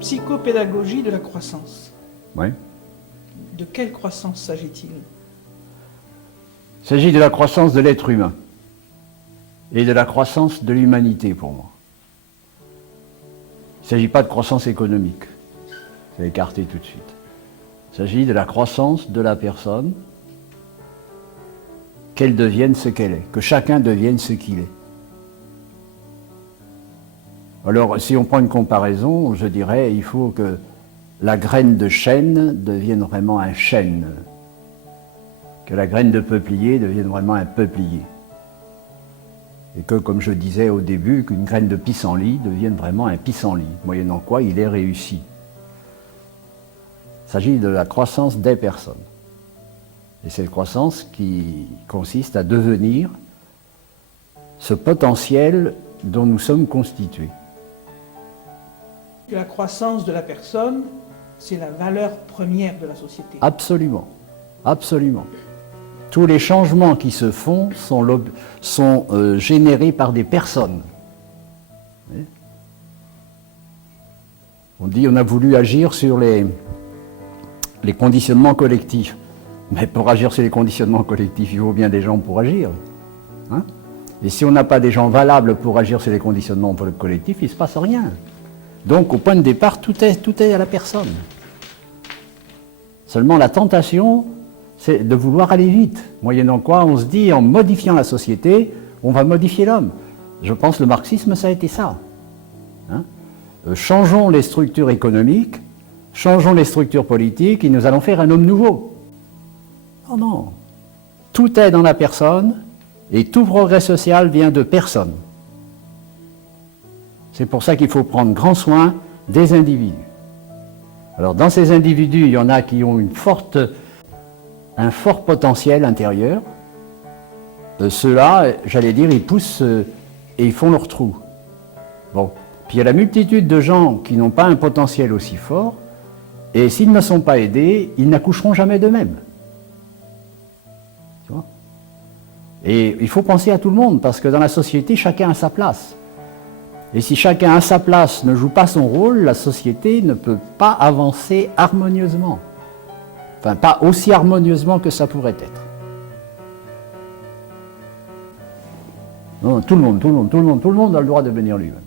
psychopédagogie de la croissance. Oui. De quelle croissance s'agit-il? Il s'agit de la croissance de l'être humain et de la croissance de l'humanité pour moi. Il ne s'agit pas de croissance économique, c'est écarté tout de suite. Il s'agit de la croissance de la personne, qu'elle devienne ce qu'elle est, que chacun devienne ce qu'il est. Alors, si on prend une comparaison, je dirais il faut que la graine de chêne devienne vraiment un chêne, que la graine de peuplier devienne vraiment un peuplier. Et que, comme je disais au début, qu'une graine de pissenlit devienne vraiment un pissenlit, moyennant quoi il est réussi. Il s'agit de la croissance des personnes. Et cette croissance qui consiste à devenir ce potentiel dont nous sommes constitués. La croissance de la personne, c'est la valeur première de la société. Absolument, absolument. Tous les changements qui se font sont générés par des personnes. On dit on a voulu agir sur les conditionnements collectifs. Mais pour agir sur les conditionnements collectifs, il faut bien des gens pour agir. Hein? Et si on n'a pas des gens valables pour agir sur les conditionnements collectifs, il ne se passe rien. Donc au point de départ, tout est à la personne. Seulement la tentation, c'est de vouloir aller vite. Moyennant quoi, on se dit, en modifiant la société, on va modifier l'homme. Je pense que le marxisme, ça a été ça. Hein? Changeons les structures économiques, changeons les structures politiques, et nous allons faire un homme nouveau. Non, non. Tout est dans la personne, et tout progrès social vient de personne. C'est pour ça qu'il faut prendre grand soin des individus. Alors dans ces individus, il y en a qui ont un fort potentiel intérieur. Ceux-là, j'allais dire, ils poussent et ils font leur trou. Bon. Puis il y a la multitude de gens qui n'ont pas un potentiel aussi fort, et s'ils ne sont pas aidés, ils n'accoucheront jamais d'eux-mêmes. Tu vois ? Et il faut penser à tout le monde, parce que dans la société, chacun a sa place. Et si chacun à sa place ne joue pas son rôle, la société ne peut pas avancer harmonieusement. Enfin, pas aussi harmonieusement que ça pourrait être. Non, tout le monde a le droit de devenir lui-même.